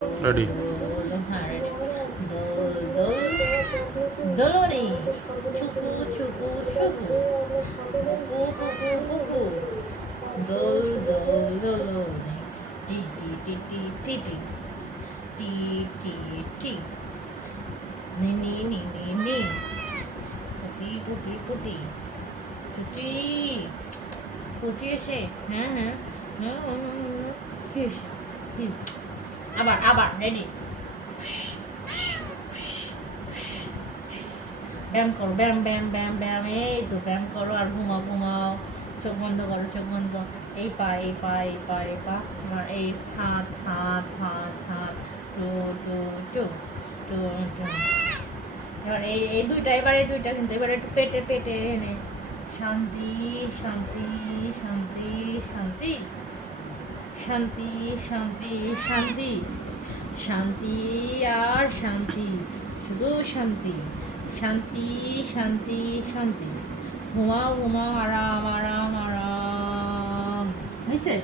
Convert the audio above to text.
Ready. হ্যাঁ ready. দোল দোল দোলনি, ছুকু ছুকু ছুকু, পুকু পুকু পুকু, দোল দোল দোলনি, টি টি টি টি টি টি টি টি টি, নি নি নি নি নি, পুটি পুটি পুটি পুটি পুটি এসে হ্যাঁ হ্যাঁ হ্যাঁ শেষ। আবার আবার রেডি। ব্যায়াম করো, ব্যায়াম ব্যায়াম ব্যায়াম ব্যায়াম, এই তো ব্যায়াম করো আর ঘুমাও ঘুমাও, চোখ বন্ধ করো, চোখ বন্ধ। এই পা এই পা এই পা এই পা, আমার এই হাত হাত হাত হাত, two two two two two. এবার এই এই দুইটা, এবার এই দুইটা কিন্তু এবার একটু পেটে পেটে এনে শান্তি শান্তি শান্তি শান্তি শান্তি শান্তি শান্তি শান্তি আর শান্তি, শুধু শান্তি শান্তি শান্তি শান্তি, ঘুমাও ঘুমাও, আরাম আরাম আরাম, হয়েছে?